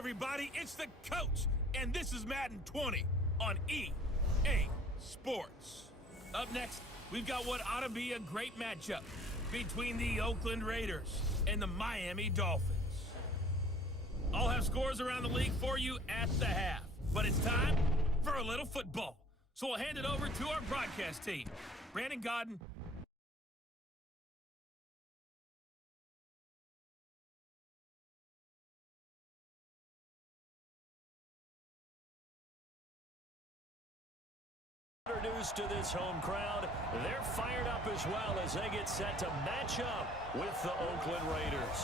everybody, it's the coach, and this is Madden 20 on EA Sports. Up next, we've got what ought to be a great matchup between the Oakland Raiders and the Miami Dolphins. I'll have scores around the league for you at the half, but it's time for a little football. So we'll hand it over to our broadcast team. Brandon Godden. Introduced to this home crowd, they're fired up as well as they get set to match up with the Oakland Raiders.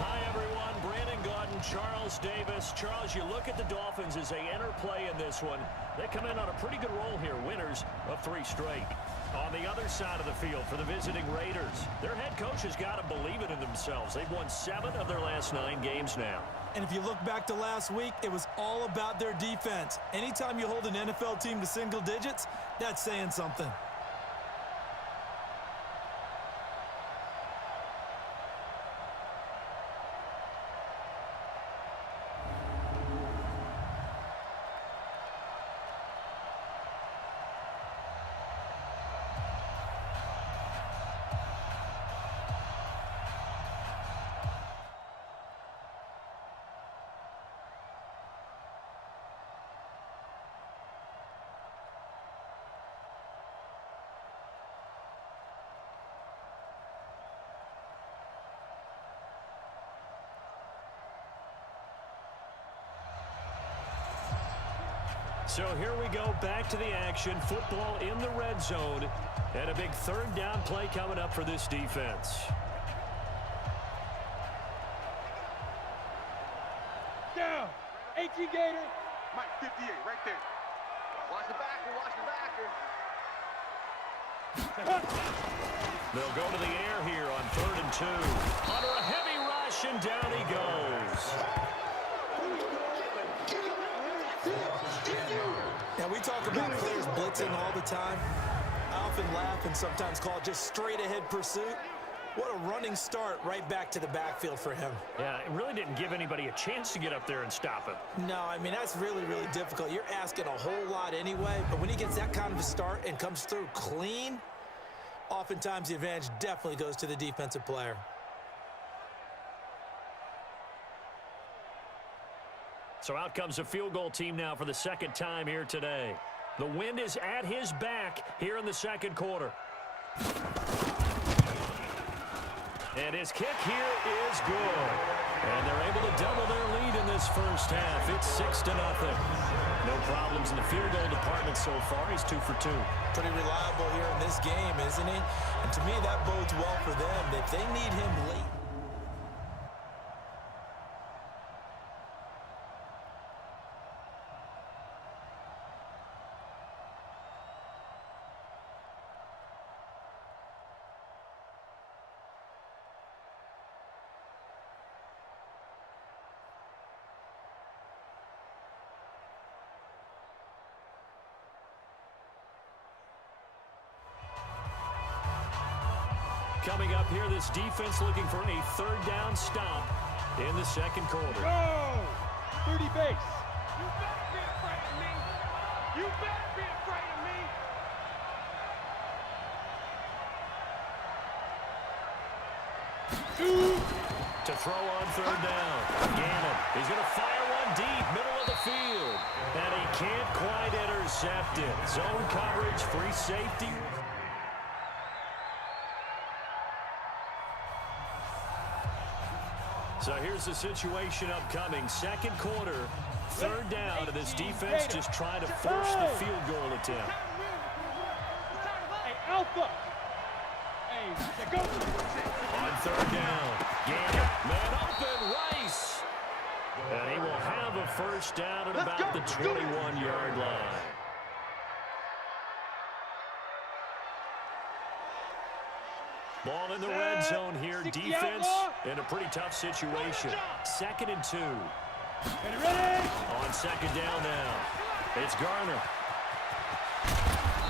Hi everyone, Brandon Godden, Charles Davis. Charles, you look at the Dolphins as they enter play in this one. They come in on a pretty good roll here, winners of 3 straight. On the other side of the field for the visiting Raiders, their head coach has got to believe it in themselves. They've won 7 of their last 9 games now. And if you look back to last week, it was all about their defense. Anytime you hold an NFL team to single digits, that's saying something. So here we go, back to the action. Football in the red zone. And a big 3rd down play coming up for this defense. Down. 18 Gator. Mike 58, right there. Watch the backer, watch the backer. They'll go to the air here on 3rd and 2. Under a heavy rush, and down he goes. Now, we talk about players blitzing all the time. I often laugh and sometimes call it just straight-ahead pursuit. What a running start right back to the backfield for him. Yeah, it really didn't give anybody a chance to get up there and stop him. No, I mean, that's really, really difficult. You're asking a whole lot anyway, but when he gets that kind of a start and comes through clean, oftentimes the advantage definitely goes to the defensive player. So out comes a field goal team now for the 2nd time here today. The wind is at his back here in the 2nd quarter. And his kick here is good. And they're able to double their lead in this first half. It's 6-0. No problems in the field goal department so far. He's 2 for 2. Pretty reliable here in this game, isn't he? And to me, that bodes well for them. If they need him late. Coming up here, this defense looking for a 3rd down stop in the 2nd quarter. Go! 30 base. You better be afraid of me. You better be afraid of me. To throw on 3rd down. Gannon, he's going to fire one deep, middle of the field. And he can't quite intercept it. Zone coverage, free safety. So here's the situation upcoming. 2nd quarter, 3rd down, and this defense just trying to force the field goal attempt. Hey, Alpha. Hey, go. On 3rd down, Gannon, man open, Rice. And he will have a first down at about the 21-yard line. Ball in the red zone here. Defense in a pretty tough situation. 2nd and 2. Ready? On 2nd down now. It's Garner.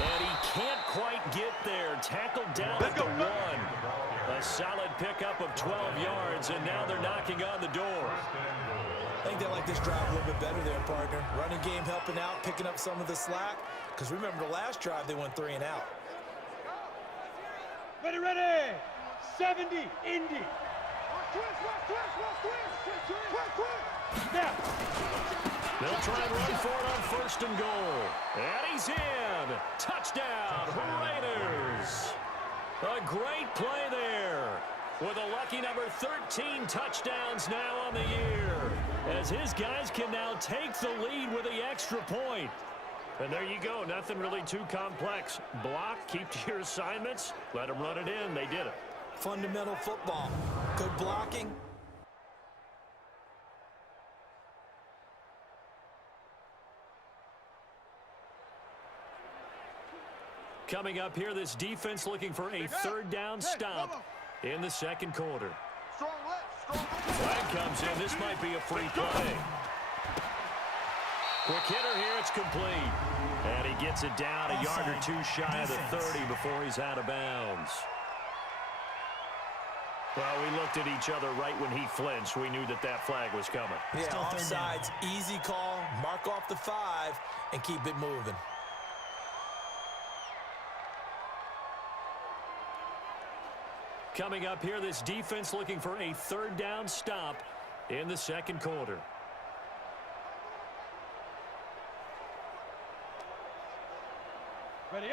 And he can't quite get there. Tackled down at the 1. A solid pickup of 12 yards, and now they're knocking on the door. I think they like this drive a little bit better there, partner. Running game helping out, picking up some of the slack. Because remember the last drive, they went 3 and out. Ready, ready. 70, Indy. Now. They'll try and run for it on 1st and goal. And he's in. Touchdown, Raiders. A great play there. With a lucky number 13 touchdowns now on the year. As his guys can now take the lead with the extra point. And there you go. Nothing really too complex. Block, keep to your assignments, let them run it in. They did it. Fundamental football. Good blocking. Coming up here, this defense looking for a 3rd down stop in the 2nd quarter. Strong left, strong left. Flag comes in. This might be a free play. Quick hitter here. It's complete. And he gets it down a yard or 2 shy of the 30 before he's out of bounds. Well, we looked at each other right when he flinched. We knew that that flag was coming. Yeah, offsides, easy call. Mark off the 5 and keep it moving. Coming up here, this defense looking for a 3rd down stop in the 2nd quarter.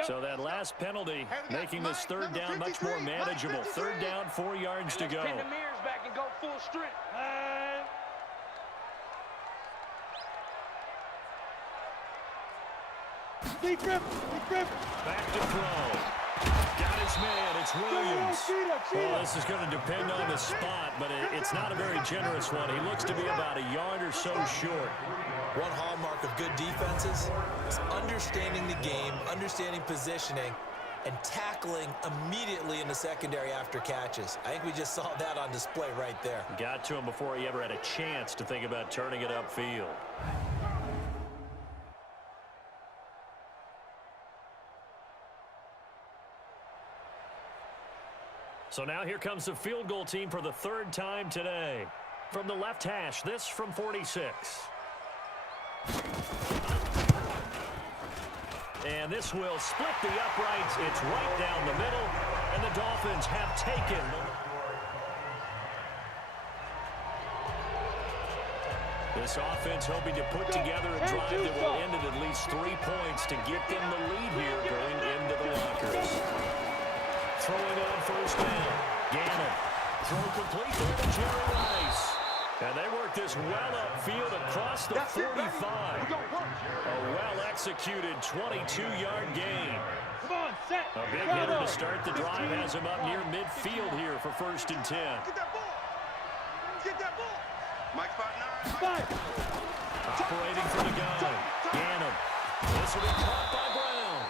So that last penalty making this 3rd down much more manageable. 3rd down, 4 yards to go. Pin the mirrors back and go full strength. Deep grip, deep grip. Back to throw. Got his man. It's Williams. Well, this is going to depend on the spot, but it's not a very generous one. He looks to be about a yard or so short. One hallmark of good defenses is understanding the game, understanding positioning, and tackling immediately in the secondary after catches. I think we just saw that on display right there. Got to him before he ever had a chance to think about turning it upfield. So now here comes the field goal team for the 3rd time today. From the left hash, this from 46. And this will split the uprights. It's right down the middle, and the Dolphins have taken. This offense hoping to put together a drive that will end at least 3 points to get them the lead here going into the lockers. Throwing on 1st down. Gannon. Throw complete there to Jerry Rice. And they work this well upfield across the 45. A well-executed 22-yard gain. Come on, set. A big hitter to start the drive has him up near midfield here for 1st and 10. Get that ball. Get that ball. Mike spot 9. Five. Operating from the gun. Gannon. This will be caught by Brown.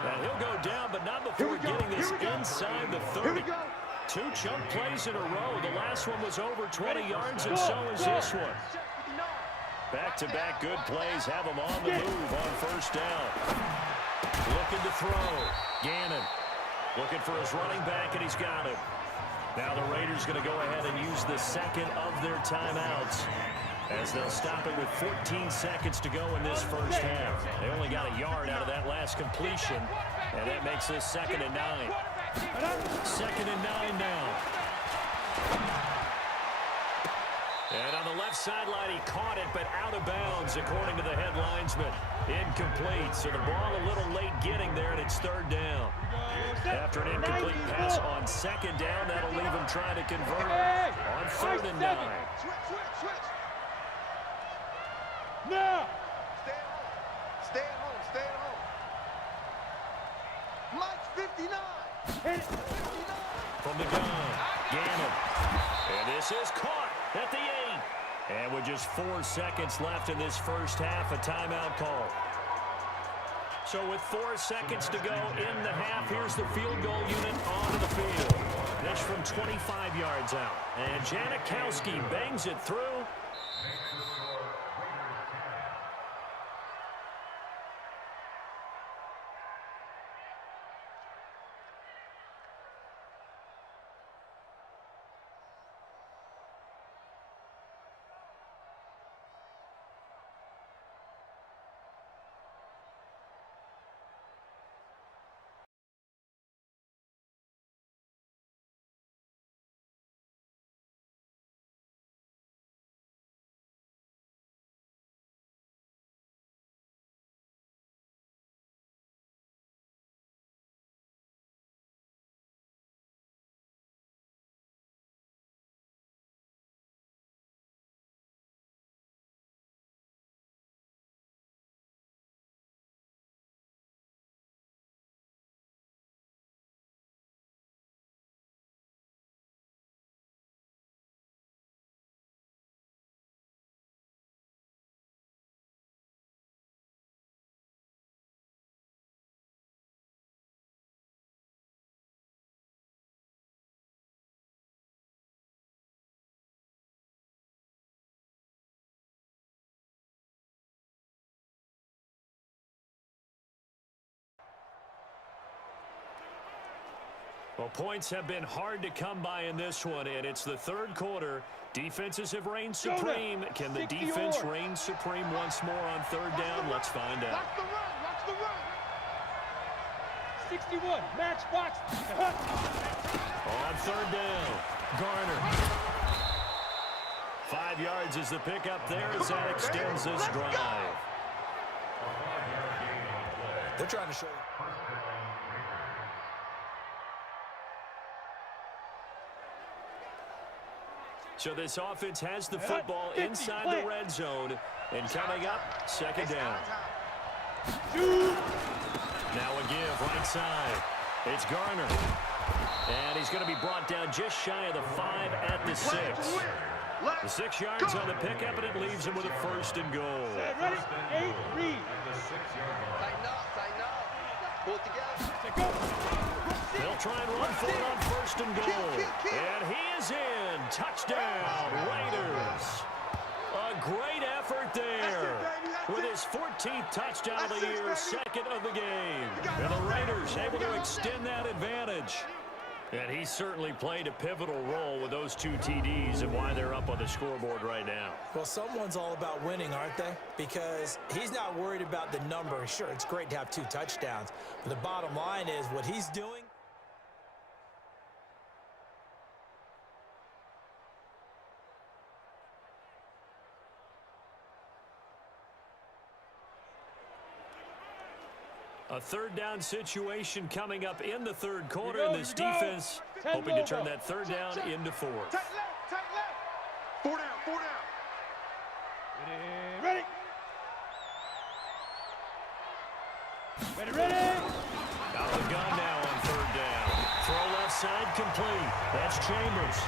And he'll go down, but not before getting this inside the 30. 2 chunk plays in a row. The last one was over 20 yards, and so is this one. Back-to-back good plays have him on the move on 1st down. Looking to throw. Gannon looking for his running back, and he's got him. Now the Raiders going to go ahead and use the 2nd of their timeouts, as they'll stop it with 14 seconds to go in this 1st half. They only got a yard out of that last completion, and that makes this 2nd and 9. 2nd and 9 now. And on the left sideline, he caught it, but out of bounds, according to the head linesman. Incomplete, so the ball a little late getting there, and it's 3rd down. After an incomplete pass on 2nd down, that'll leave him trying to convert on 3rd and 9. Switch. Now. Stay at home. Stay at home. Mike's 59. Hit it. 59. From the gun, Gannon. And this is caught at the 8. And with just 4 seconds left in this 1st half, a timeout call. So with 4 seconds to go in the half, here's the field goal unit onto the field. This from 25 yards out. And Janikowski bangs it through. Well, points have been hard to come by in this one, and it's the third quarter. Defenses have reigned supreme. Can the defense reign supreme once more on third down? Let's find out. Watch the run. Watch the run. 61, matchbox. On third down, Garner. 5 yards is the pickup there as that extends this drive. They're trying to show you. So this offense has the football inside the red zone. And coming up, second down. Now a give right side. It's Garner. And he's going to be brought down just shy of the 5 at the 6. The 6 yards on the pickup, and it leaves him with a first and goal. Ready? 8, read. Tighten up. Pull it together. They'll try and run for it on first and goal. And he is in. Touchdown, Raiders. A great effort there with his 14th touchdown of the year, second of the game. And the Raiders able to extend that advantage. And he certainly played a pivotal role with those 2 TDs and why they're up on the scoreboard right now. Well, someone's all about winning, aren't they? Because he's not worried about the number. Sure, it's great to have 2 touchdowns. But the bottom line is what he's doing. A third down situation coming up in the third quarter, and this defense hoping to turn that third down into 4th. Tight left. 4 down. Ready? Ready? Out of the gun now on third down. Throw left side complete. That's Chambers.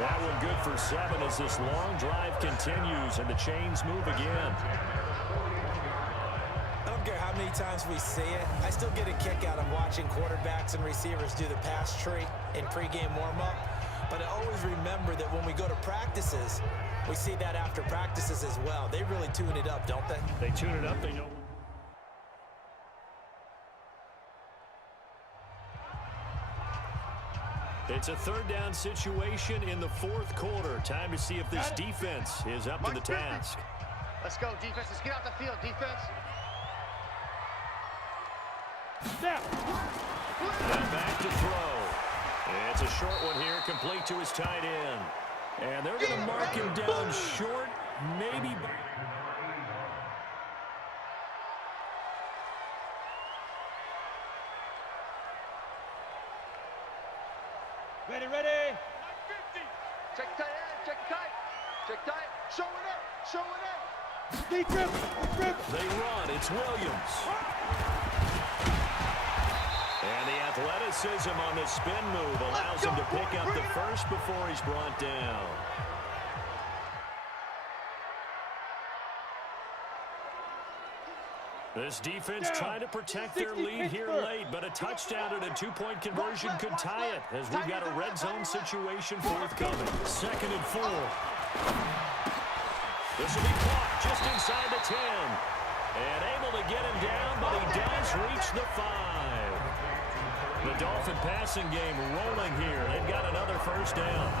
That one good for 7 as this long drive continues and the chains move again. I don't care how many times we see it. I still get a kick out of watching quarterbacks and receivers do the pass tree in pregame warm-up. But I always remember that when we go to practices, we see that after practices as well. They really tune it up, don't they? They tune it up. They know. It's a third down situation in the 4th quarter. Time to see if this defense is up to the task. Let's go, defense. Let's get out the field, defense. Snap. And back to throw. It's a short one here, complete to his tight end. And they're going to mark him down short, maybe. Ready? Check tight. Show it up. Deep grip. They run. It's Williams. And the athleticism on the spin move allows him to pick up the first before he's brought down. This defense trying to protect their lead here late, but a touchdown and a 2-point conversion could tie it as we've got a red zone situation forthcoming. 2nd and 4. This will be caught just inside the 10. And able to get him down, but he does reach the 5. The Dolphin passing game rolling here. They've got another first down.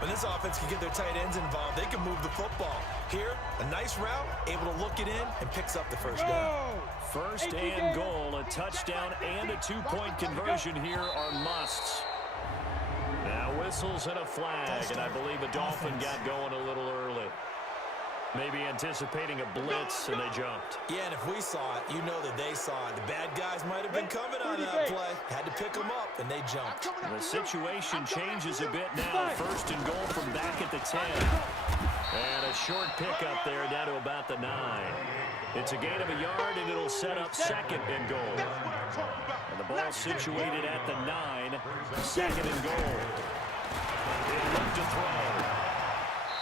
When this offense can get their tight ends involved, they can move the football. Here, a nice route, able to look it in, and picks up the first down. First and goal, a touchdown and a 2-point conversion here are musts. Now whistles and a flag, and I believe a Dolphin got going a little early. Maybe anticipating a blitz, and they jumped. Yeah, and if we saw it, you know that they saw it. The bad guys might have been coming on that play. Had to pick them up, and they jumped. The situation changes a bit now. First and goal from back at the 10. And a short pickup there down to about the 9. It's a gain of a yard, and it'll set up 2nd and goal. And the ball situated at the 9. 2nd and goal. He'll look to throw.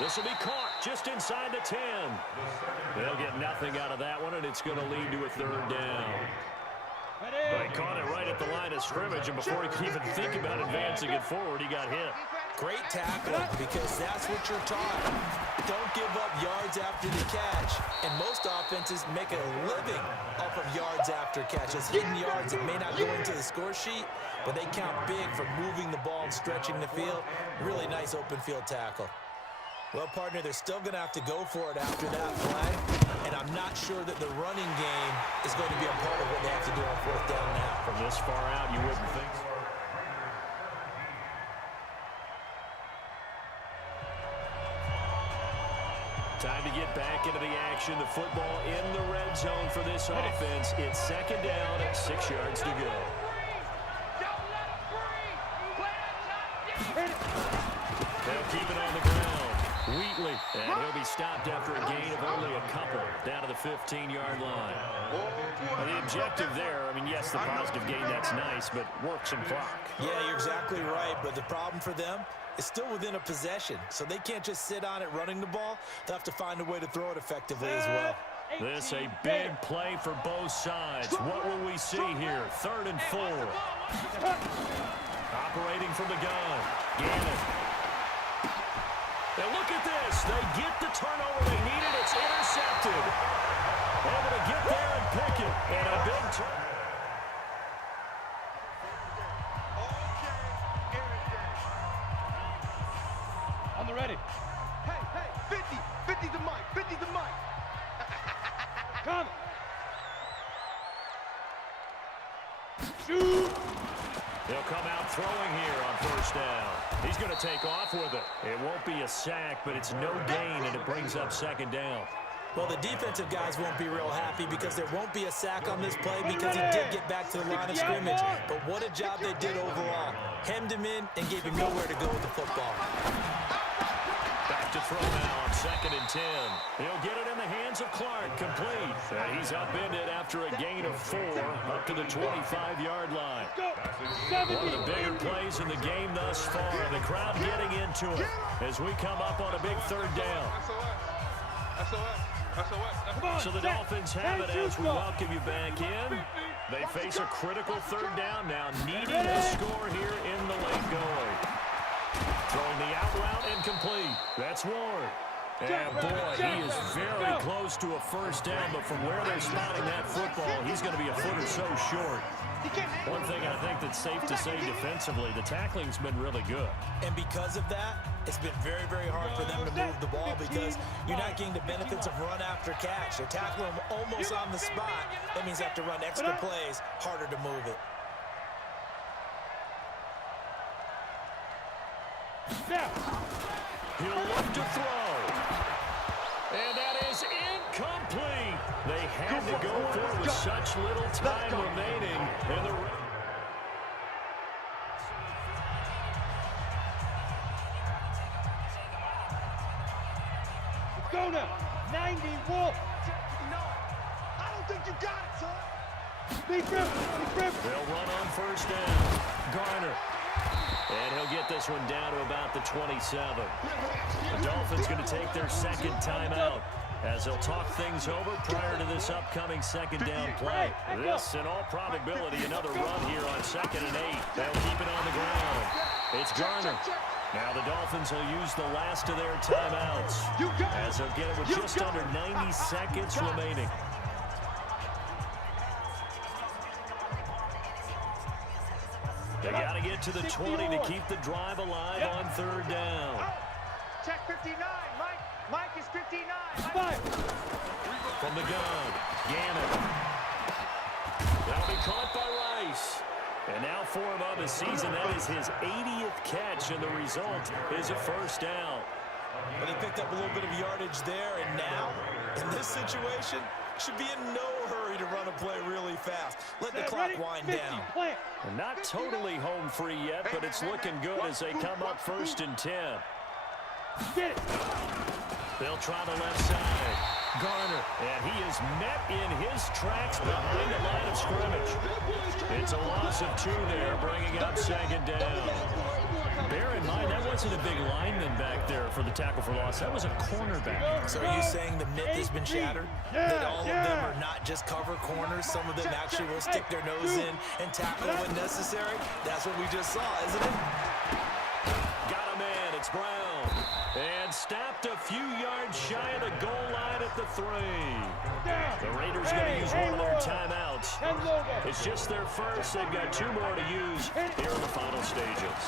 This will be caught just inside the 10. They'll get nothing out of that one, and it's going to lead to a third down. They caught it right at the line of scrimmage, and before he could even think about advancing it forward, he got hit. Great tackling, because that's what you're taught. Don't give up yards after the catch. And most offenses make a living off of yards after catches. Hidden yards that may not go into the score sheet, but they count big for moving the ball and stretching the field. Really nice open field tackle. Well, partner, they're still going to have to go for it after that play, and I'm not sure that the running game is going to be a part of what they have to do on fourth down now. From this far out, you wouldn't think so. Time to get back into the action. The football in the red zone for this offense. It's second down, 6 yards to go. They'll keep it on the ground. Wheatley, and he'll be stopped after a gain of only a couple down to the 15-yard line. Well, the objective there, I mean, yes, the positive gain, that's nice, but work some clock. Yeah, you're exactly right, but the problem for them is still within a possession, so they can't just sit on it running the ball. They'll have to find a way to throw it effectively as well. This a big play for both sides. What will we see here? 3rd and 4. Operating from the gun. Gannon. And look at this. They get the turnover they needed. It's intercepted. Able to get there and pick it. And a big turn. On the ready. Hey, 50. 50 the mic. 50 the mic. Come. Shoot. They'll come out throwing here on first down. He's going to take off with it. It won't be a sack, but it's no gain, and it brings up second down. Well, the defensive guys won't be real happy because there won't be a sack on this play because he did get back to the line of scrimmage. But what a job they did overall. Hemmed him in and gave him nowhere to go with the football. Back to throw now on 2nd and 10. He'll get it in the hands of Clark, complete. He's upended after a gain of 4 up to the 25-yard line. One of the bigger plays in the game thus far. The crowd getting into it as we come up on a big 3rd down. So the Dolphins have it as we welcome you back in. They face a critical 3rd down now, needing a score here in the late going. Throwing the out route incomplete. That's Ward. And boy, he is very close to a first down, but from where they're spotting that football, he's going to be a foot or so short. One thing I think that's safe to say defensively, the tackling's been really good. And because of that, it's been very, very hard for them to move the ball because you're not getting the benefits of run after catch. They're tackling them almost on the spot. That means they have to run extra plays, harder to move it. He'll look to throw. And that is incomplete. They had to go for it with such little time remaining in the Go now. 90 Wolf. I don't think you got it, son. Big rip. They'll run on first down. Garner. And he'll get this one down to about the 27. The Dolphins going to take their 2nd timeout as they'll talk things over prior to this upcoming 2nd down play. This, in all probability, another run here on 2nd and 8. They'll keep it on the ground. It's Garner. Now the Dolphins will use the last of their timeouts as they'll get it with just under 90 seconds remaining. They got to get to the 20 to keep the drive alive on 3rd down. Check 59, Mike. Mike is 59. From the gun, Gannon. That'll be caught by Rice. And now for him of the season, that is his 80th catch, and the result is a first down. But he picked up a little bit of yardage there, and now, in this situation, should be in no hurry to run a play really fast. Let the clock wind down. And not totally home free yet, but it's looking good as they come up 1st and 10. They'll try the left side. Garner, and he is met in his tracks behind the line of scrimmage. It's a loss of 2 there, bringing up 2nd down. Bear in mind, that wasn't a big lineman back there for the tackle for loss. That was a cornerback. So are you saying the myth has been shattered? That all of them are not just cover corners? Some of them actually will stick their nose in and tackle when necessary? That's what we just saw, isn't it? Got a man. It's Brown. And stopped a few yards just shy of the goal line at the 3. Down. The Raiders going to use one of their timeouts. And Lobo. It's just their first. They've got 2 more to use here in the final stages.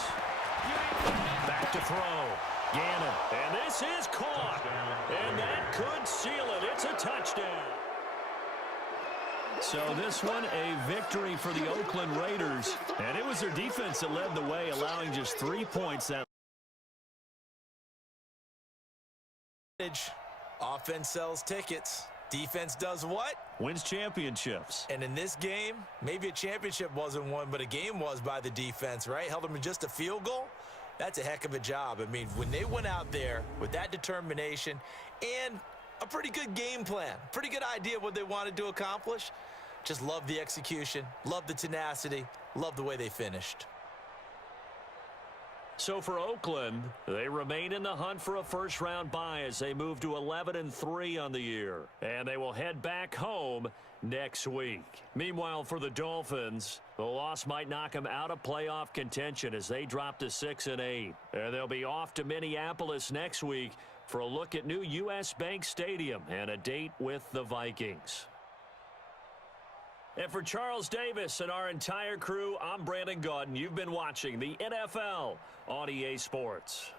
Back to throw. Gannon. And this is caught. And that could seal it. It's a touchdown. So this one, a victory for the Oakland Raiders. And it was their defense that led the way, allowing just 3 points. That offense sells tickets. Defense does what? wins championships. And in this game, maybe a championship wasn't won, but a game was by the defense, right? Held them to just a field goal. That's a heck of a job. I mean, when they went out there with that determination and a pretty good game plan, pretty good idea what they wanted to accomplish, just love the execution, love the tenacity, love the way they finished. So for Oakland, they remain in the hunt for a first-round bye as they move to 11-3 on the year. And they will head back home next week. Meanwhile, for the Dolphins, the loss might knock them out of playoff contention as they drop to 6-8. And they'll be off to Minneapolis next week for a look at new U.S. Bank Stadium and a date with the Vikings. And for Charles Davis and our entire crew, I'm Brandon Gaudin. You've been watching the NFL on EA Sports.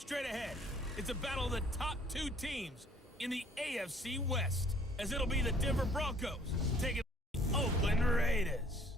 Straight ahead, it's a battle of the top two teams in the AFC West, as it'll be the Denver Broncos taking the Oakland Raiders.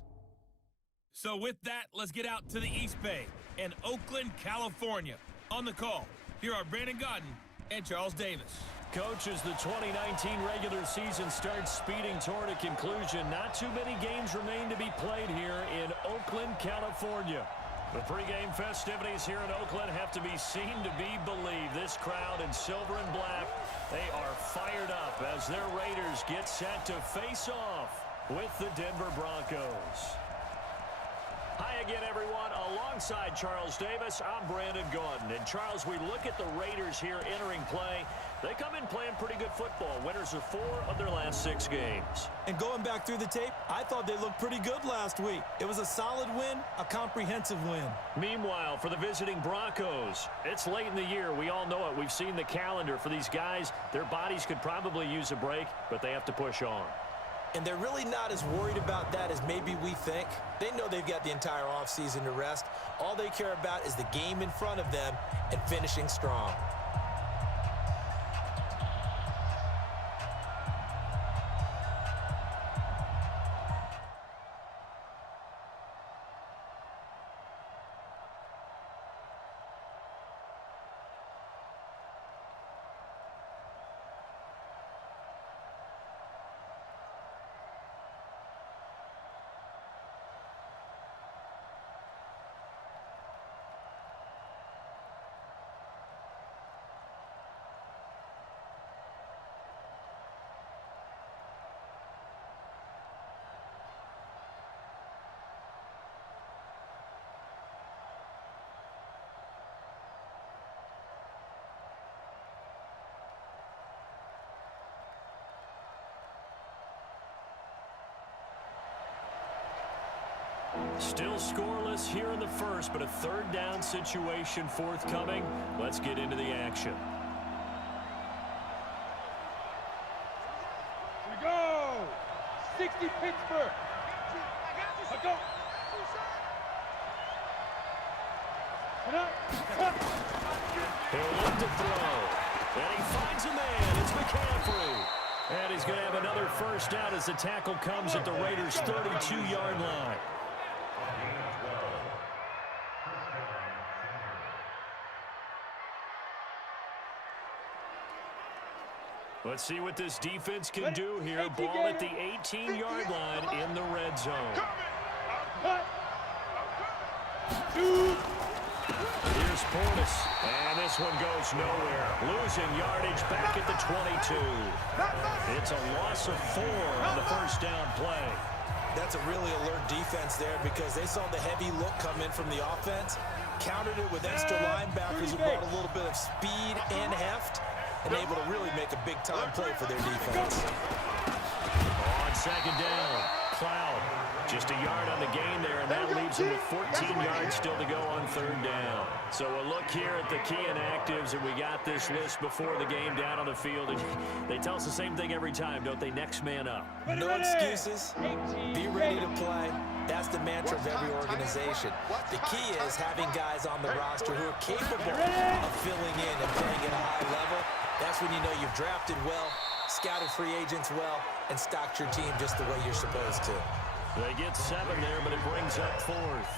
So with that, let's get out to the East Bay and Oakland, California. On the call, here are Brandon Gaudin and Charles Davis. Coach, as the 2019 regular season starts speeding toward a conclusion, not too many games remain to be played here in Oakland, California. The pregame festivities here in Oakland have to be seen to be believed. This crowd in silver and black, they are fired up as their Raiders get set to face off with the Denver Broncos. Hi again, everyone. Alongside Charles Davis, I'm Brandon Gaudin. And Charles, we look at the Raiders here entering play. They come in playing pretty good football. Winners of 4 of their last 6 games. And going back through the tape, I thought they looked pretty good last week. It was a solid win, a comprehensive win. Meanwhile, for the visiting Broncos, it's late in the year. We all know it. We've seen the calendar for these guys. Their bodies could probably use a break, but they have to push on. And they're really not as worried about that as maybe we think. They know they've got the entire offseason to rest. All they care about is the game in front of them and finishing strong. Still scoreless here in the first, but a third down situation forthcoming. Let's get into the action. Here we go! 60 Pittsburgh! Let's go! He'll look to throw. And he finds a man. It's McCaffrey. And he's going to have another first down as the tackle comes at the Raiders' 32-yard line. Let's see what this defense can do here. Ball at the 18-yard line in the red zone. Here's Portis, and this one goes nowhere. Losing yardage back at the 22. It's a loss of 4 on the first down play. That's a really alert defense there because they saw the heavy look come in from the offense, countered it with extra linebackers who brought a little bit of speed and heft, and able to really make a big-time play for their defense. On second down, Cloud. Just a yard on the gain there, and that leaves him with 14 yards still to go on third down. So a look here at the key inactives, and we got this list before the game down on the field. And they tell us the same thing every time, don't they? Next man up. No excuses. Be ready to play. That's the mantra of every organization. The key is having guys on the roster who are capable of filling in and playing at a high level. That's when you know you've drafted well, scouted free agents well, and stocked your team just the way you're supposed to. They get 7 there, but it brings up 4th.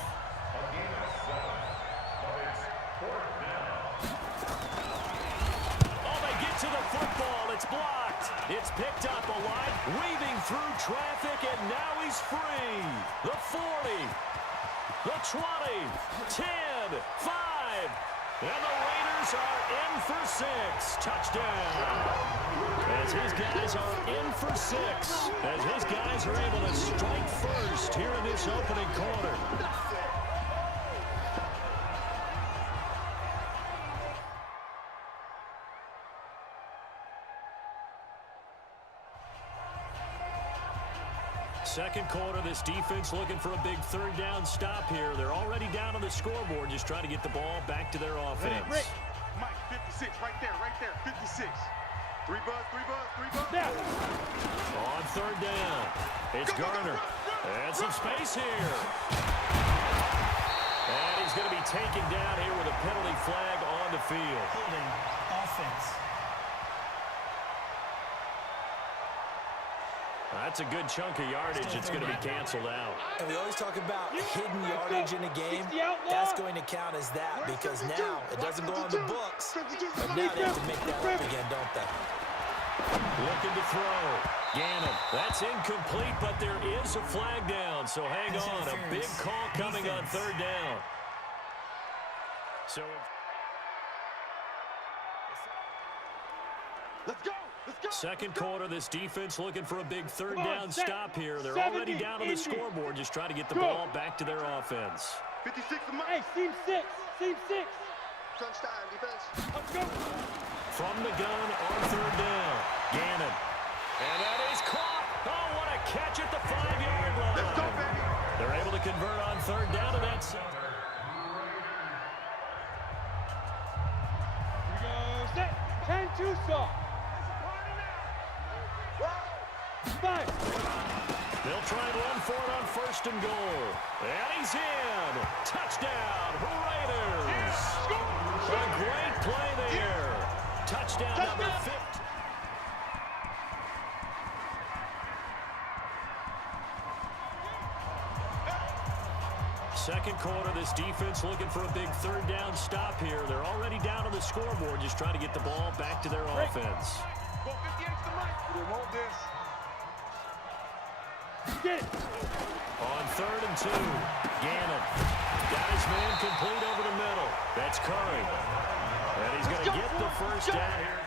Oh, they get to the football. It's blocked. It's picked up alive, weaving through traffic, and now he's free. The 40, the 20, 10, 5. And the Raiders are in for 6. Touchdown. As his guys are in for 6. As his guys are able to strike first here in this opening quarter. Second quarter, this defense looking for a big third down stop here. They're already down on the scoreboard, just trying to get the ball back to their offense. Rick. Mike, 56, right there, 56. 3 buzz. Now. On third down, it's Garner. And some space here. And he's going to be taken down here with a penalty flag on the field. Holding offense. That's a good chunk of yardage that's going to be canceled out. And we always talk about hidden yardage in a game. That's going to count as that because now it doesn't go on the books, but now they have to make that up again, don't they? Looking to throw. Gannon. That's incomplete, but there is a flag down, so hang on. A big call coming on third down. So Let's go. Let's go. second quarter, this defense looking for a big third down stop here. They're already down on the scoreboard, just trying to get the ball back to their offense. 56 of my. Hey, seam 6. Seam 6. Crunch time, defense. Let's go. From the gun on third down. Gannon. And that is caught. Oh, what a catch at the 5-yard line. Let's go, baby. They're able to convert on third down, and that's... Here we go. Set. 10-2 saw. 5. They'll try and run for it on first and goal. And he's in. Touchdown, Raiders. A great play there. Touchdown number 50. Second quarter, this defense looking for a big third down stop here. They're already down on the scoreboard, just trying to get the ball back to their offense. Go 58 to the right. We want this. Get it. On third and 2, Gannon. Got his man complete over the middle. That's Curry. And he's going to get the first down here.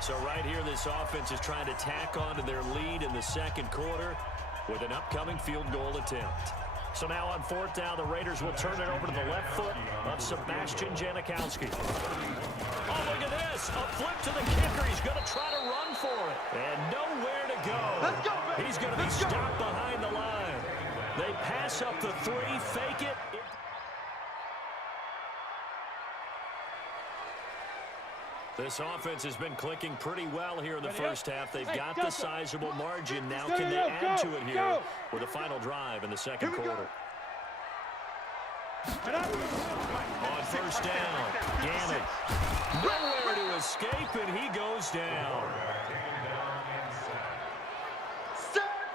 So right here, this offense is trying to tack on to their lead in the second quarter with an upcoming field goal attempt. So now on fourth down, the Raiders will turn it over to the left foot of Sebastian Janikowski. Oh, look at this. A flip to the kicker. He's going to try to run for it. And nowhere to go. Let's go, baby. He's going to be stopped behind the line. They pass up the 3, fake it. This offense has been clicking pretty well here in the first half. They've got the sizable margin. Now can they add to it here with a final drive in the second quarter? On first down, Gannon. Nowhere to escape, and he goes down.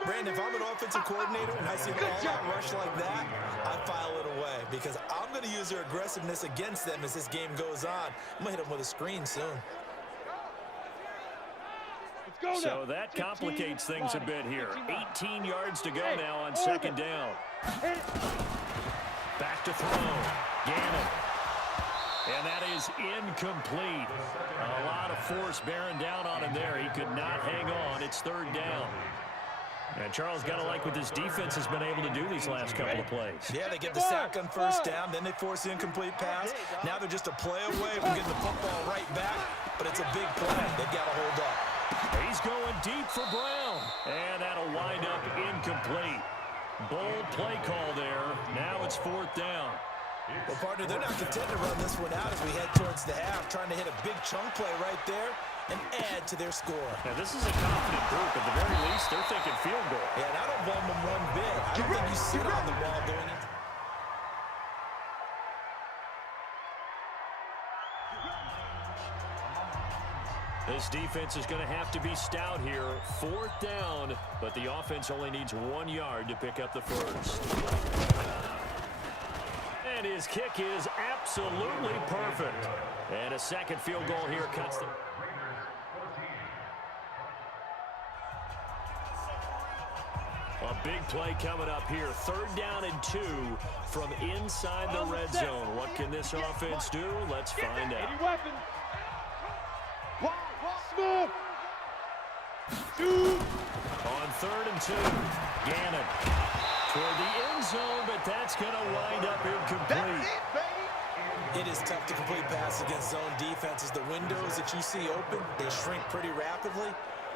Brandon, if I'm an offensive coordinator and I see an all-out rush like that, I file it away because I'm going to use their aggressiveness against them as this game goes on. I'm going to hit them with a screen soon. So that complicates things a bit here. 18 yards to go now on second down. Back to throw. Gannon. And that is incomplete. A lot of force bearing down on him there. He could not hang on. It's third down. And Charles got to like what this defense has been able to do these last couple of plays. Yeah, they get the sack on first down, then they force the incomplete pass. Now they're just a play away from getting the football right back, but it's a big play. They've got to hold up. He's going deep for Brown. And that'll wind up incomplete. Bold play call there. Now it's fourth down. Well, partner, they're not content to run this one out as we head towards the half, trying to hit a big chunk play right there and add to their score. Now, this is a confident group. At the very least, they're thinking field goal. Yeah, and I don't blame them one bit. I don't think you sit on the ball going into... This defense is going to have to be stout here. Fourth down, but the offense only needs 1 yard to pick up the first. And his kick is absolutely perfect. And a second field goal here cuts the... A big play coming up here. Third down and 2 from inside the red zone. What can this offense do? Let's find out. Smooth. 2. On third and 2, Gannon toward the end zone, but that's going to wind up incomplete. It is tough to complete passes against zone defenses. The windows that you see open, they shrink pretty rapidly.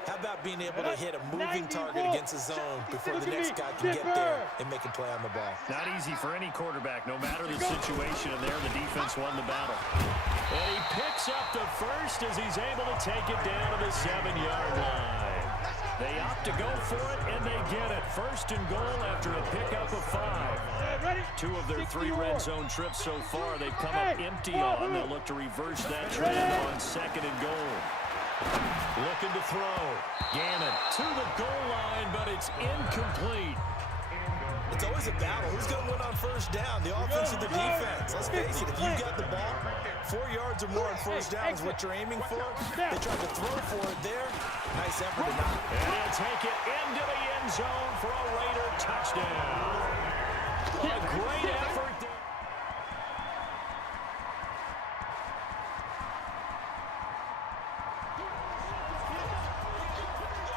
How about being able to hit a moving target against a zone before the next guy can get there and make a play on the ball? Not easy for any quarterback, no matter the situation, and there the defense won the battle. And he picks up the first as he's able to take it down to the 7-yard line. They opt to go for it, and they get it. First and goal after a pickup of 5. 2 of their 3 red zone trips so far they've come up empty on. They'll look to reverse that trend on second and goal. Looking to throw. Gannon to the goal line, but it's incomplete. It's always a battle. Who's going to win on first down, the offense or the defense? Let's face it, if you've got the ball, 4 yards or more on first down is what you're aiming for. They tried to throw for it there. Nice effort to not. And he'll take it into the end zone for a Raider touchdown. A great effort there.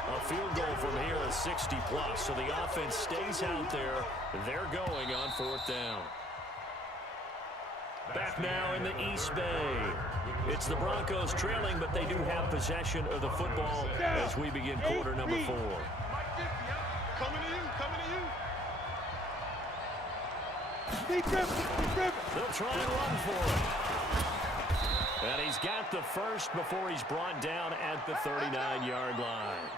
A field goal from here is 60+, so the offense stays out there. They're going on 4th down. Back now in the East Bay. It's the Broncos trailing, but they do have possession of the football as we begin quarter number 4. Coming to you, coming to you. They'll try and run for it. And he's got the first before he's brought down at the 39-yard line.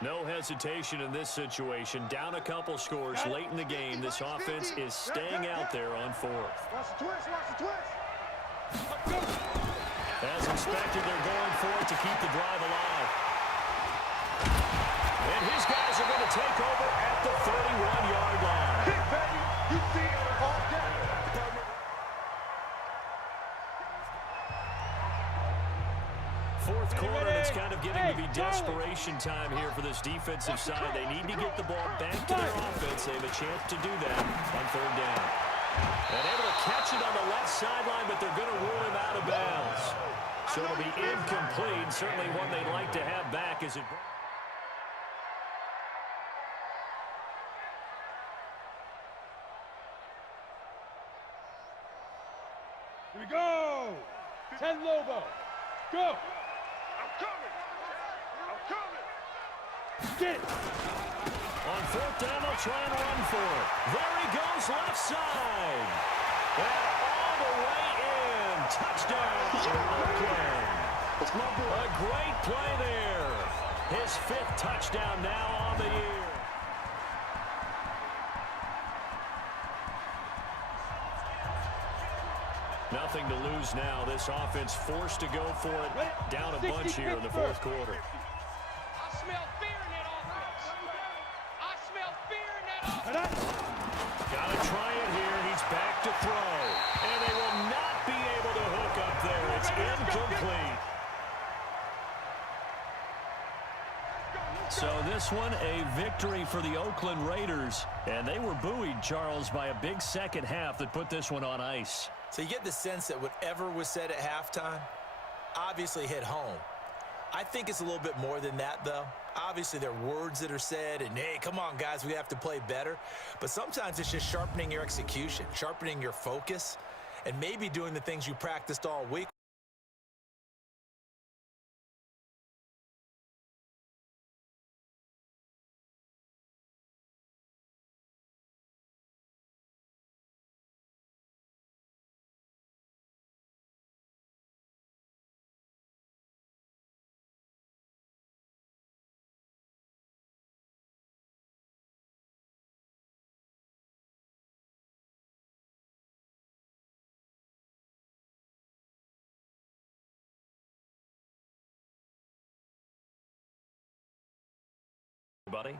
No hesitation in this situation. Down a couple scores late in the game. This offense is staying out there on 4th. Watch the twist, watch the twist. As expected, they're going for it to keep the drive alive. And his guys are going to take over at the 31-yard line. Hit, baby. You see it all day. Fourth quarter, and it's kind of getting to be desperation time here for this defensive side. They need to get the ball back to their offense. They have a chance to do that on 3rd down. And able to catch it on the left sideline, but they're going to rule him out of bounds. So it'll be incomplete. Certainly one they'd like to have back as it... Here we go. 10 Lobo. Go. I'm coming. I'm coming. Get it. On 4th down, they'll try and run for it. There he goes, left side. And all the way in. Touchdown, Oakland. A great play there. His 5th touchdown now on the year. Nothing to lose now. This offense forced to go for it. Down a bunch here in the 4th quarter. I smell fear in that offense. I smell fear in that offense. Got to try it here. He's back to throw. And they will not be able to hook up there. It's incomplete. So this one, a victory for the Oakland Raiders. And they were buoyed, Charles, by a big second half that put this one on ice. So you get the sense that whatever was said at halftime obviously hit home. I think it's a little bit more than that, though. Obviously, there are words that are said, and, hey, come on, guys, we have to play better. But sometimes it's just sharpening your execution, sharpening your focus, and maybe doing the things you practiced all week. Buddy.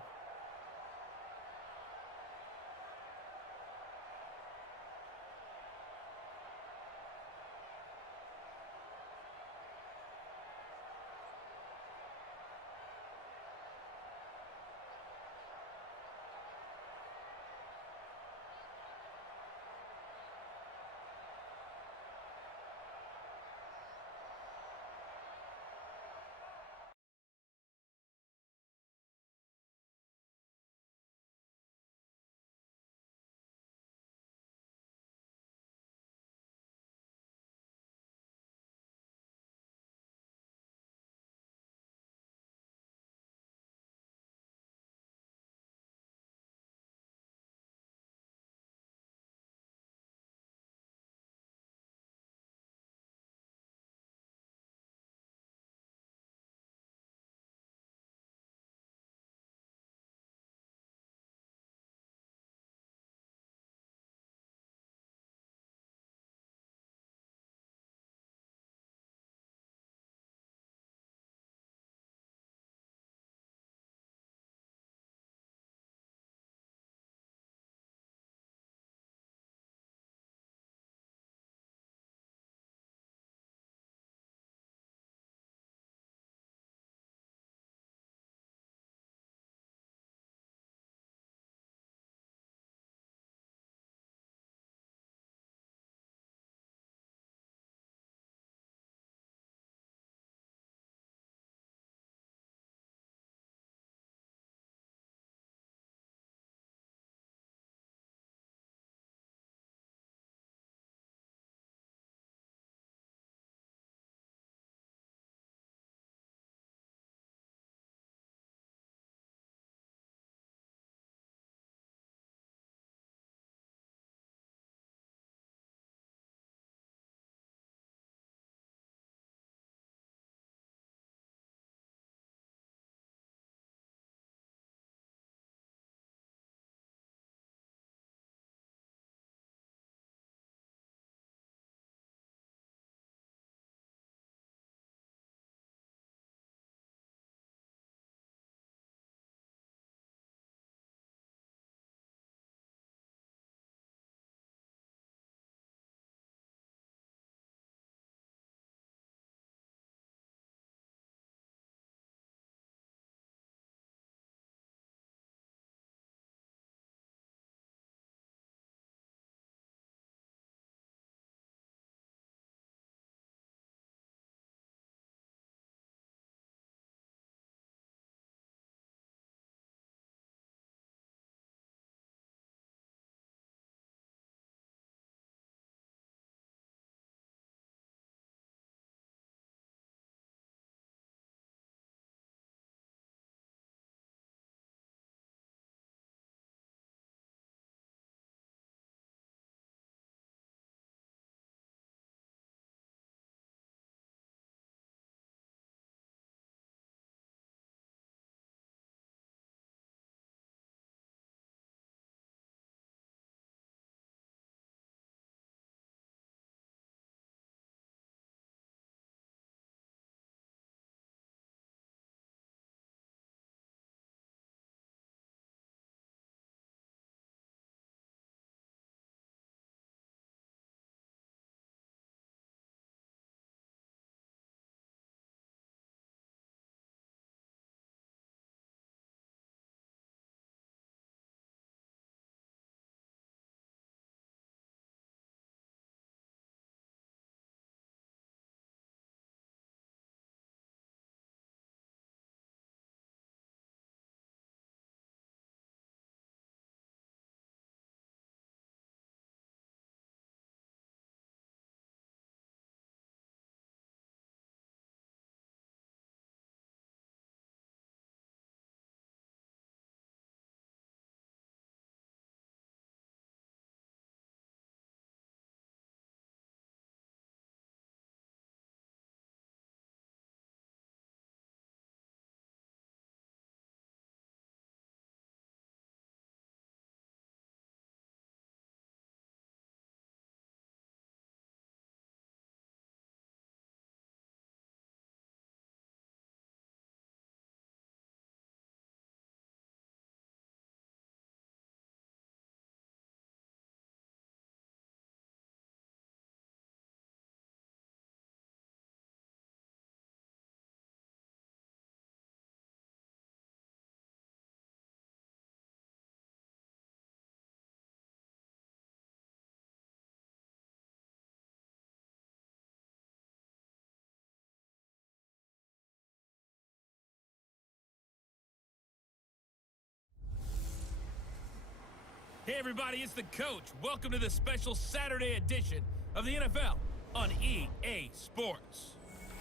Hey everybody, it's the coach. Welcome to the special Saturday edition of the NFL on EA Sports.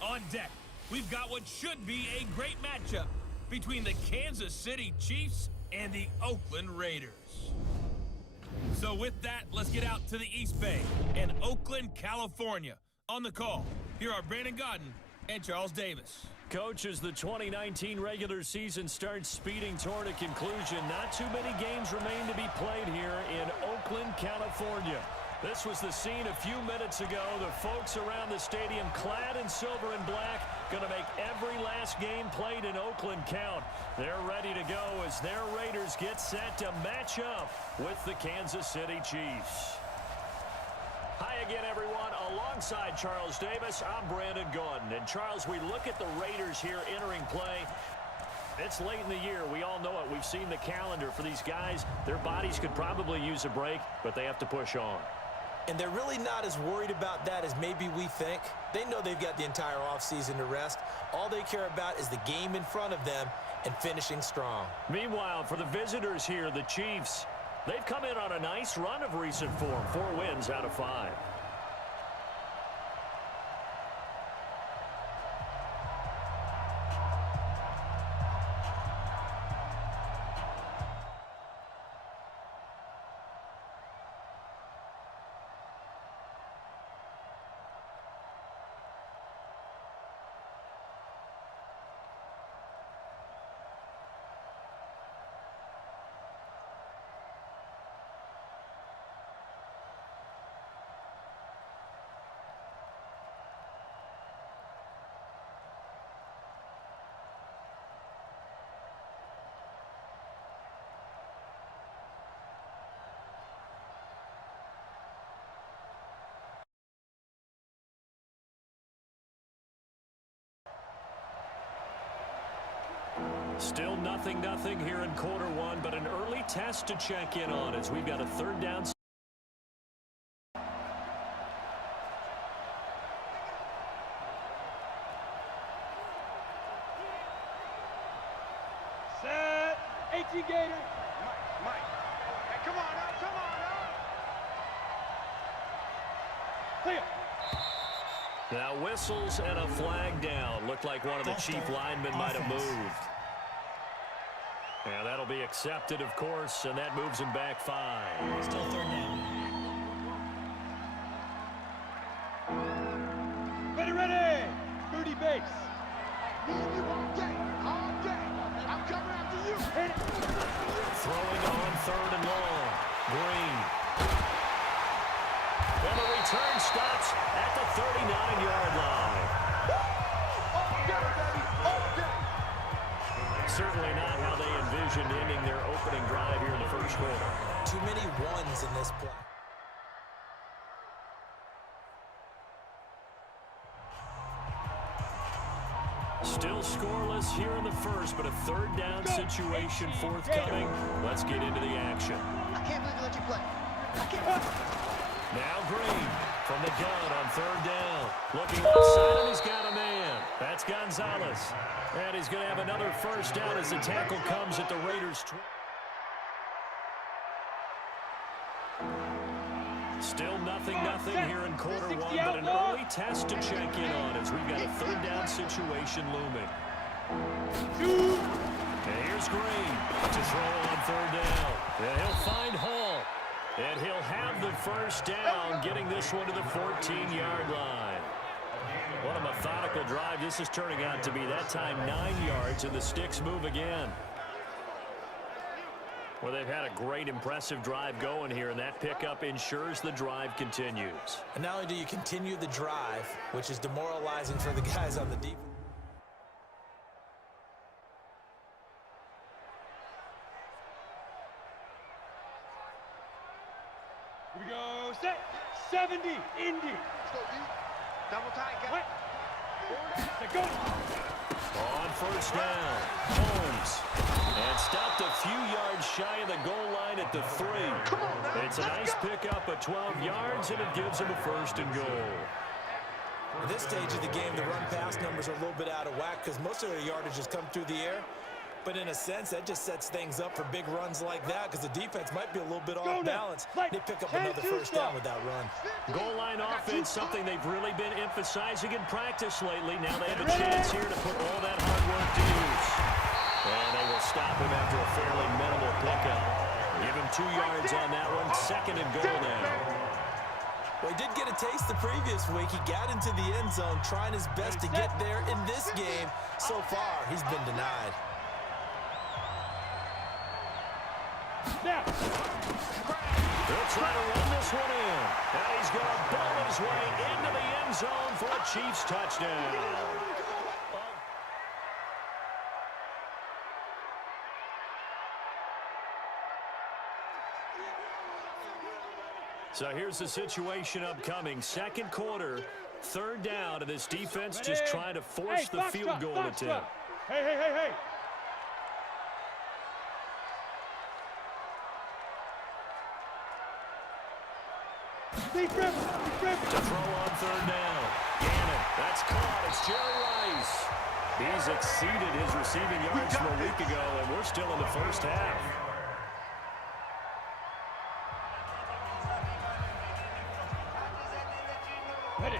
On deck, we've got what should be a great matchup between the Kansas City Chiefs and the Oakland Raiders. So with that, let's get out to the East Bay in Oakland, California. On the call, here are Brandon Gaudin and Charles Davis. Coach, as the 2019 regular season starts speeding toward a conclusion, not too many games remain to be played here in Oakland, California. This was the scene a few minutes ago. The folks around the stadium clad in silver and black going to make every last game played in Oakland count. They're ready to go as their Raiders get set to match up with the Kansas City Chiefs. Hi again, everyone. Alongside Charles Davis, I'm Brandon Gaudin. And Charles, we look at the Raiders here entering play. It's late in the year. We all know it. We've seen the calendar for these guys. Their bodies could probably use a break, but they have to push on. And they're really not as worried about that as maybe we think. They know they've got the entire offseason to rest. All they care about is the game in front of them and finishing strong. Meanwhile, for the visitors here, the Chiefs, they've come in on a nice run of recent form. 4 wins out of 5. Still nothing here in quarter one, but an early test to check in on as we've got a third down. Set. 18 Gator. Mike. Hey, come on now, come on now. Clear. Now whistles and a flag down. Looked like one of the Chief linemen might have moved. And that'll be accepted, of course, and that moves him back 5. Still third down. Ready. 30 base. Me and you all day. I'm coming after you. Hit it. Throwing on 3rd and long. Green. And the return stops at the 39-yard line. Certainly not how they envisioned ending their opening drive here in the first quarter. Too many ones in this play. Still scoreless here in the first, but a third down situation forthcoming. Let's get into the action. I can't believe they let you play. I can't. Now Green from the gun on 3rd down. Looking left side, and he's got a man. That's Gonzalez. And he's going to have another first down as the tackle comes at the Raiders' 20. Still nothing here in quarter one, but an early test to check in on as we've got a third down situation looming. And here's Green to throw on 3rd down. And he'll find Hall. And he'll have the first down, getting this one to the 14-yard line. What a methodical drive this is turning out to be. That time 9 yards, and the sticks move again. Well, they've had a great, impressive drive going here, and that pickup ensures the drive continues. And not only do you continue the drive, which is demoralizing for the guys on the defense. Here we go. Set. 70. Indy. Let's go, E. Double tight, What? Set. Go. On first down, Holmes. And stopped a few yards shy of the goal line at the 3. Come on now. It's a nice pickup of 12 yards, and it gives him a 1st and goal. At this stage of the game, the run-pass numbers are a little bit out of whack because most of their yardage has come through the air. But in a sense, that just sets things up for big runs like that because the defense might be a little bit off balance. They pick up another first down with that run. Goal line offense, something they've really been emphasizing in practice lately. Now they have a chance here to put all that hard work to use. And they will stop him after a fairly minimal pickup. Give him 2 yards on that one. 2nd and goal now. Well, he did get a taste the previous week. He got into the end zone trying his best to get there in this game. So far, he's been denied. He'll try to run this one in. And he's going to bowl his way into the end zone for a Chiefs touchdown. So here's the situation upcoming. 2nd quarter, 3rd down, and this defense just trying to force the field goal attempt. Hey. To throw on 3rd down. Gannon, that's caught. It's Jerry Rice. He's exceeded his receiving yards from a week ago, and we're still in the first half. Ready.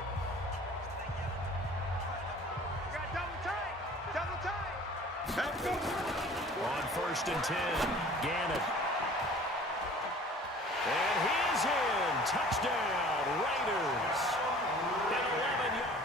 Got double tight. On 1st and 10, Gannon. And he is in. Touchdown, Raiders. An 11-yard.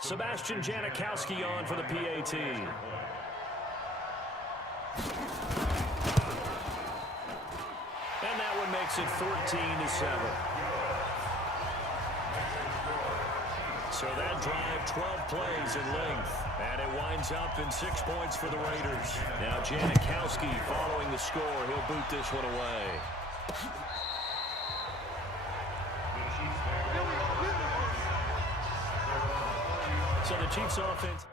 Sebastian Janikowski on for the PAT. And that one makes it 14-7. So that drive, 12 plays in length. And it winds up in 6 points for the Raiders. Now Janikowski following the score. He'll boot this one away. So the Chiefs offense.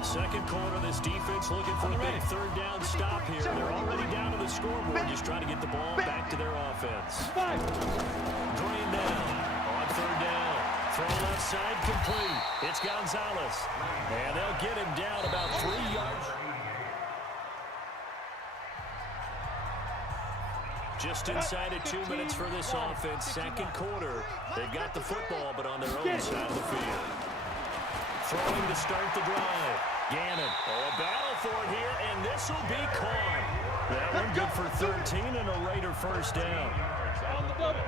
Second quarter, this defense looking for a big 3rd down stop here. They're already down to the scoreboard, just trying to get the ball back to their offense. Green down on 3rd down. Throw left side complete. It's Gonzalez. And they'll get him down about 3 yards. Just inside of 2 minutes for this offense. Second quarter. They've got the football, but on their own side of the field. Throwing to start the drive. Gannon. Oh, a battle for it here, and this will be caught. That one good for 13 and a Raider first down.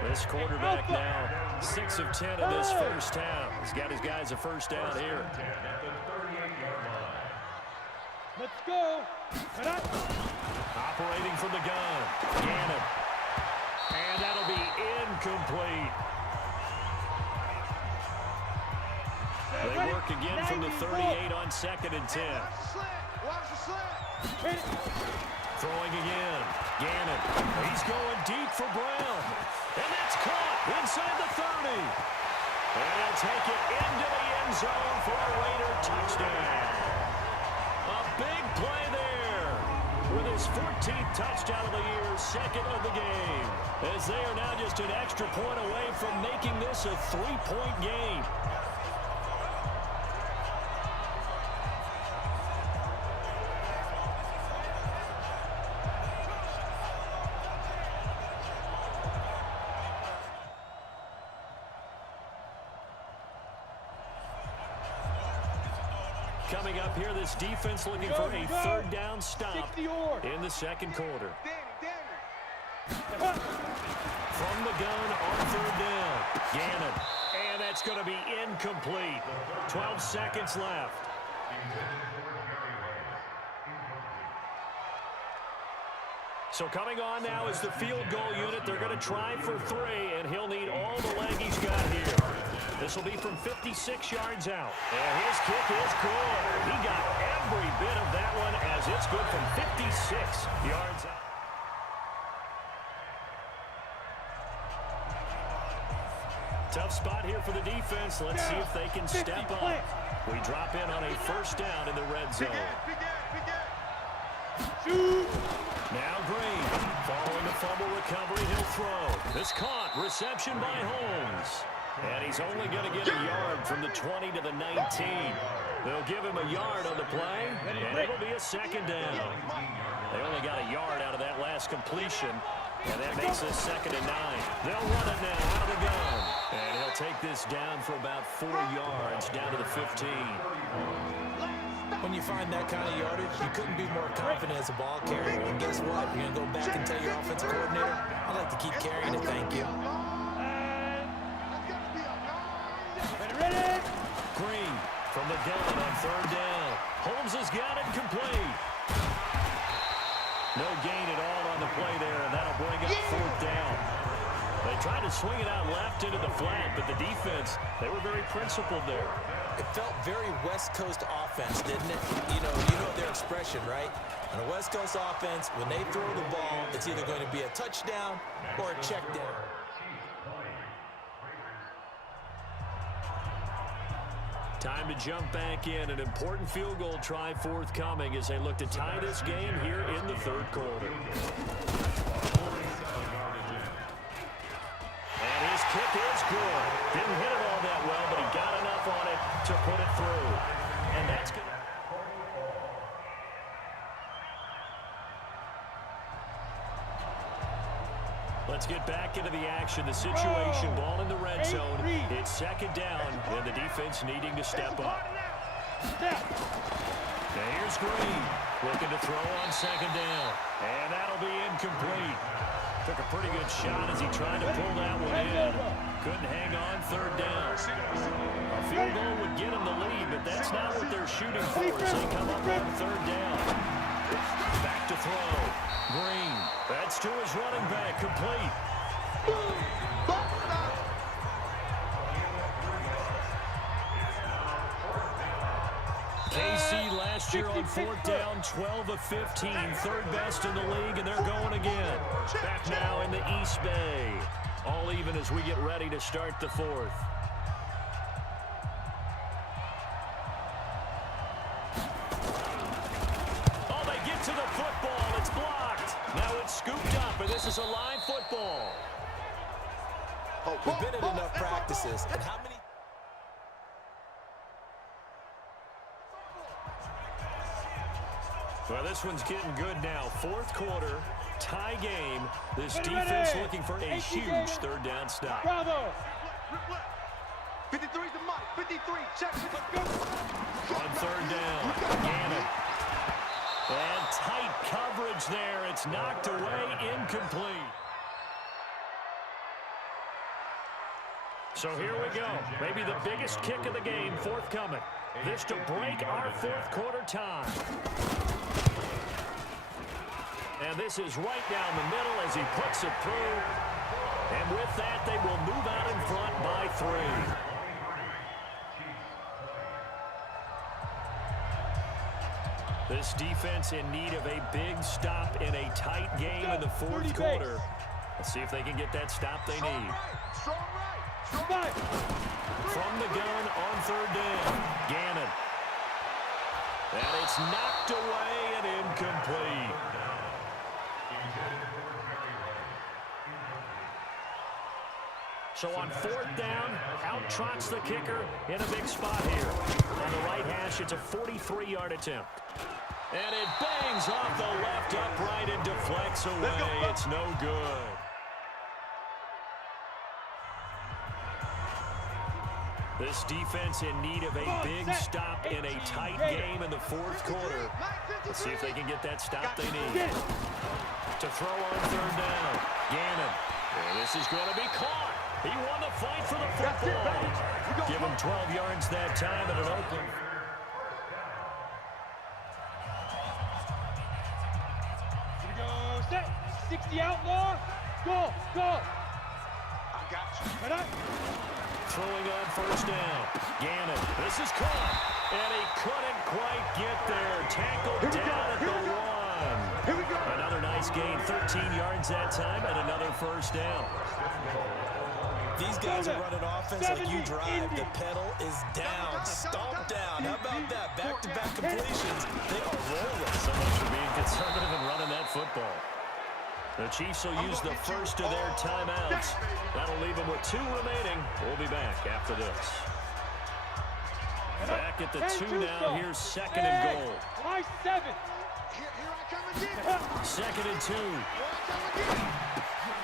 This quarterback now 6 of 10 in this first half. He's got his guys a first down here. Let's go. Operating from the gun. Gannon. And that'll be incomplete. They work again from the 38 on 2nd and 10. Watch the slip. Throwing again. Gannon. He's going deep for Brown. And that's caught inside the 30. And he'll take it into the end zone for a Raider touchdown. A big play there with his 14th touchdown of the year, second of the game, as they are now just an extra point away from making this a 3-point game. Coming up here, this defense looking for a third down stop in the second quarter. From the gun on third down, Gannon. And that's going to be incomplete. 12 seconds left. So coming on now is the field goal unit. They're going to try for 3, and he'll need all the leg he's got here. This will be from 56 yards out. And his kick is good. He got every bit of that one as it's good from 56 yards out. Tough spot here for the defense. Let's see if they can step up. We drop in on a first down in the red zone. Now Green, following the fumble recovery, he'll throw. This caught, reception by Holmes. And he's only going to get a yard from the 20 to the 19. They'll give him a yard on the play, and it'll be a second down. They only got a yard out of that last completion, and that makes this 2nd and 9. They'll run it now out of the gun. And he'll take this down for about 4 yards, down to the 15. When you find that kind of yardage, you couldn't be more confident as a ball carrier. And guess what? You're going to go back and tell your offensive coordinator, I'd like to keep carrying it, thank you. Green from the gun on third down. Holmes has got it complete. No gain at all on the play there, and that'll bring up 4th down. They tried to swing it out left into the flat, but the defense, they were very principled there. It felt very West Coast offense, didn't it? You know their expression, right? On a West Coast offense, when they throw the ball, it's either going to be a touchdown or a check down. Time to jump back in. An important field goal try forthcoming as they look to tie this game here in the third quarter. And his kick is good. Didn't hit it all that well, but he got enough on it to put it through. And that's good. Let's get back into the action. The situation, ball in the red zone. It's 2nd down, and the defense needing to step up. Now here's Green, looking to throw on 2nd down. And that'll be incomplete. Took a pretty good shot as he tried to pull that one in. Couldn't hang on 3rd down. A field goal would get him the lead, but that's not what they're shooting for as they come up on 3rd down. Back to throw. Green. That's to his running back. Complete. KC last year on 4th down, 12 of 15. 3rd best in the league, and they're going again. Back now in the East Bay. All even as we get ready to start the 4th. To the football, it's blocked. Now it's scooped up, and this is a live football. We've been in enough practices, and how many? Well, this one's getting good now. 4th quarter, tie game. This defense looking for a huge 3rd down stop. Bravo. 53's the mark. 53. Check. On 3rd down, Gannon. And tight coverage there. It's knocked away, incomplete. So here we go. Maybe the biggest kick of the game forthcoming. This to break our 4th quarter tie. And this is right down the middle as he puts it through. And with that, they will move out in front by 3. This defense in need of a big stop in a tight game in the 4th quarter. Let's see if they can get that stop they need. From the gun on third down, Gannon. And it's knocked away and incomplete. So on fourth down, out trots the kicker in a big spot here. On the right hash, it's a 43-yard attempt. And it bangs off the left upright and deflects away. It's no good. This defense in need of a big stop in a tight game in the fourth quarter. Let's see if they can get that stop they need. To throw on third down, Gannon. And this is going to be caught. He won the fight for the football. Give him 12 yards that time at an Oakland. Here we go, set. 60 outlaw. Go. I got you. Right up. Throwing on first down. Gannon. This is caught. And he couldn't quite get there. Tackled down at the one. Here we go. Another nice gain. 13 yards that time and another first down. These guys are running offense like you drive. The pedal is down, stomped down. How about that? Back-to-back completions. They are rolling. So much for being conservative and running that football. The Chiefs will use the first of their timeouts. That'll leave them with 2 remaining. We'll be back after this. Back at the 2 now. Here's second and goal. Line 7. Here I come again. Second and 2.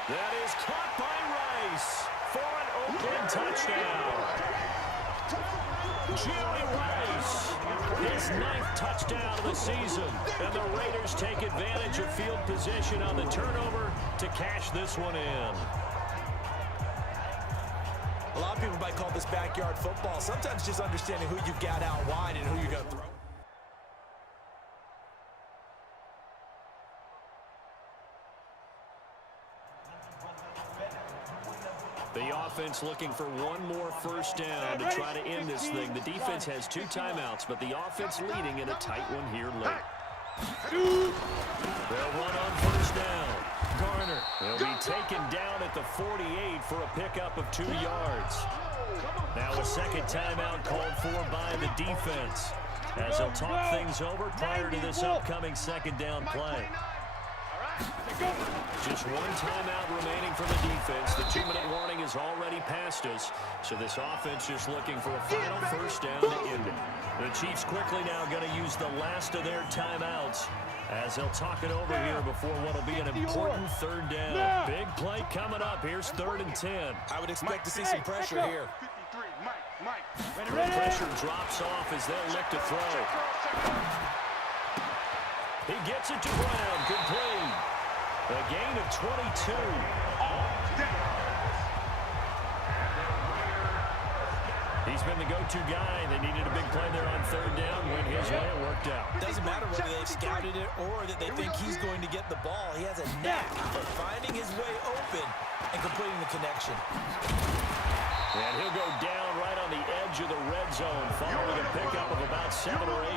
That is caught by Rice for an Oakland touchdown. Jerry Rice, his 9th touchdown of the season. And the Raiders take advantage of field position on the turnover to cash this one in. A lot of people might call this backyard football. Sometimes just understanding who you got out wide and who you're going to throw. The offense looking for one more first down to try to end this thing. The defense has 2 timeouts, but the offense leading in a tight one here late. They'll run on first down. Garner will be taken down at the 48 for a pickup of 2 yards. Now a second timeout called for by the defense as they'll talk things over prior to this upcoming second down play. Just 1 timeout remaining for the defense. The 2-minute warning is already past us. So this offense just looking for a final first down to end it. The Chiefs quickly now going to use the last of their timeouts as they'll talk it over here before what will be an important third down. Big play coming up. Here's 3rd and 10. I would expect to see some pressure here. 53, Mike. The pressure drops off as they'll look to throw. He gets it to Brown. Complete. A gain of 22. He's been the go-to guy. They needed a big play there on third down. Went his way. It worked out. Doesn't matter whether they've scouted it or that they think he's going to get the ball. He has a knack for finding his way open and completing the connection. And he'll go down right on the edge of the red zone following a pickup of about 7 or 8.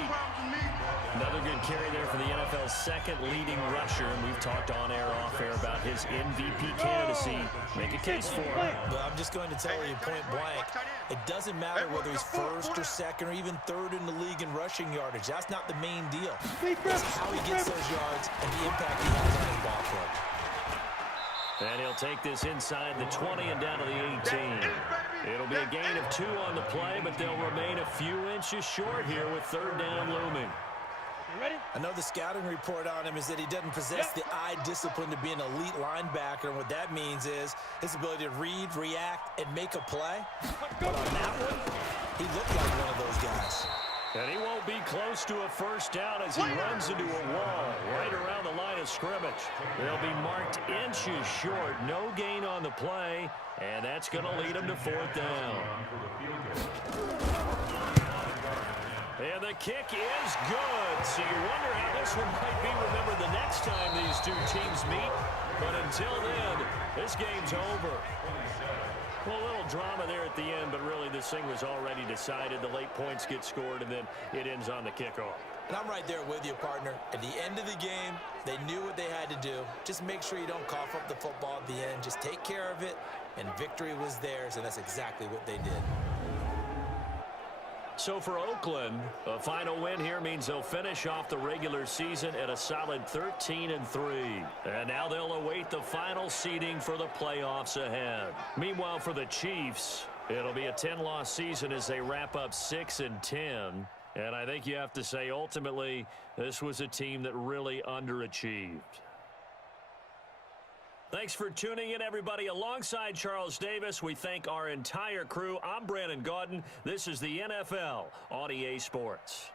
Another good carry there for the NFL's 2nd leading rusher. And we've talked on air, off air about his MVP candidacy. Make a case for him. Well, I'm just going to tell you point blank, it doesn't matter whether he's 1st or 2nd or even 3rd in the league in rushing yardage. That's not the main deal. It's how he gets those yards and the impact he has on his ball club. And he'll take this inside the 20 and down to the 18. It'll be a gain of 2 on the play, but they'll remain a few inches short here with third down looming. I know the scouting report on him is that he doesn't possess the eye discipline to be an elite linebacker. And what that means is his ability to read, react, and make a play. But on that one, he looked like one of those guys. And he won't be close to a first down as he runs into a wall right around the line of scrimmage. They'll be marked inches short. No gain on the play, and that's going to lead him to 4th down. And the kick is good. So you wonder how this one might be remembered the next time these 2 teams meet. But until then, this game's over. Well, a little drama there at the end, but really this thing was already decided. The late points get scored, and then it ends on the kickoff. And I'm right there with you, partner. At the end of the game, they knew what they had to do. Just make sure you don't cough up the football at the end. Just take care of it, and victory was theirs, and that's exactly what they did. So for Oakland, a final win here means they'll finish off the regular season at a solid 13-3. And now they'll await the final seeding for the playoffs ahead. Meanwhile, for the Chiefs, it'll be a 10-loss season as they wrap up 6-10. And I think you have to say, ultimately, this was a team that really underachieved. Thanks for tuning in, everybody. Alongside Charles Davis, we thank our entire crew. I'm Brandon Gaudin. This is the NFL on EA Sports.